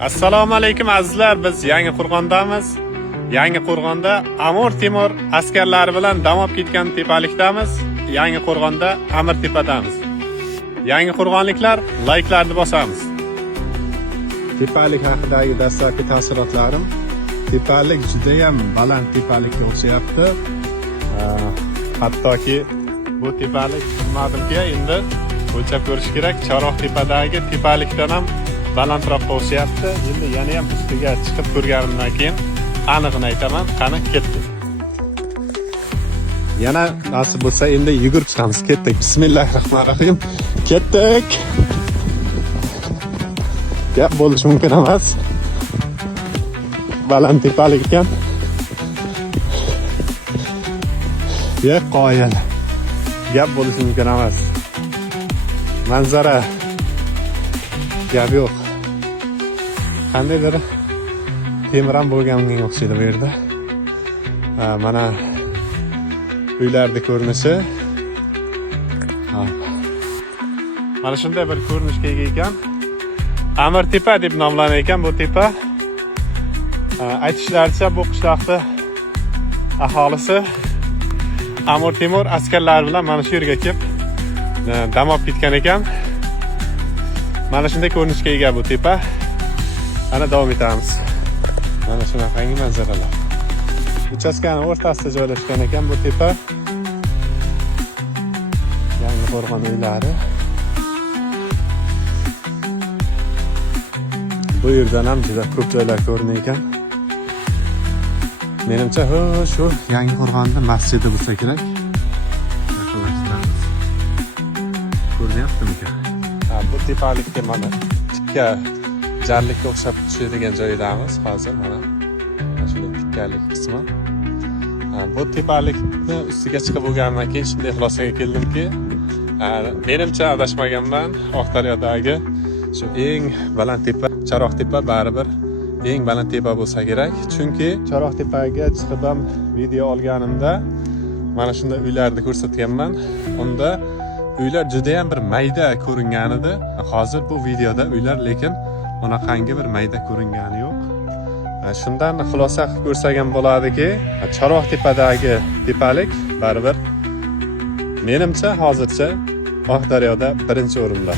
Assalomu alaykum azizlar, biz Yangiqo'rg'ondamiz. Yangiqo'rg'onda Amir Temur askarlari bilan dam olib ketgan tepalikdamiz. Yangiqo'rg'onda Amirtepadamiz. Yangiqo'rg'onliklar layklarni bosamiz. Tepalik haqidagi dastlabki taassurotlarim. Tepalik juda ham baland tepalikka o'xshayapti. Hattoki bu tepalik bilmadimki, endi o'lchab ko'rish kerak. Chorvoqtepadagi tepalikdan ham balandroqqa o'xshayapti. Endi yana ham ustiga chiqib ko'rganimdan keyin aniqini aytaman. Qani ketdik. Yana nasib bo'lsa endi yugurib chiqamiz. Ketdik. Bismillahirrohmanirrohim. Ketdik. Gap bo'lishi mumkin emas. Baland tepalik ekan. Ya qoyil. Gap bo'lishi mumkin emas. Manzara gap yo'q. Qandaydir temirhan bo'lganga o'xshaydi bu yerda. Mana uylarning ko'rinishi. Mana shunday bir ko'rinishga ega ekan. Amirtepa deb nomlanar ekan bu tepa. Aytishlaricha bu qishloqda aholisi Amir Temur askarlari bilan mana shu yerga kelib dam olib ketgan ekan. Mana shunday ko'rinishga ega bu tepa. Ana davom etamiz. Mana shunaqangi manzaralar. Uchastkani o'rtasida joylashgan ekan bu tepa. Yangiqo'rg'on uylari. Bu yerdan ham juda ko'p joylar ko'rinar ekan. Menimcha shu Yangiqo'rg'onda masjidi bo'lsa kerak. Yaqinlashtiramiz. Ko'rinyaptimi-ki? Bu tepalikka mana tikka jarlikka o'xshab tushadigan joydamiz hozir. Mana shunday tikkalik qismi. Bu tepalikni ustiga chiqib bo'lgandan keyin shunday xulosaga keldimki, menimcha adashmaganman, Oqdaryodagi shu eng baland tepa Chorvoqtepa baribir eng baland tepa bo'lsa kerak. Chunki Chorvoqtepaga chiqib ham video olganimda mana shunday uylarni ko'rsatganman. Unda uylar juda ham bir mayda ko'ringan edi. Hozir bu videoda uylar lekin unaqangi bir mayda ko'ringani yo'q. Shundan xulosa qilib ko'rsagan bo'ladiki, Chorvoqtepadagi tepalik baribir menimcha hozircha Oqdaryoda birinchi o'rinda.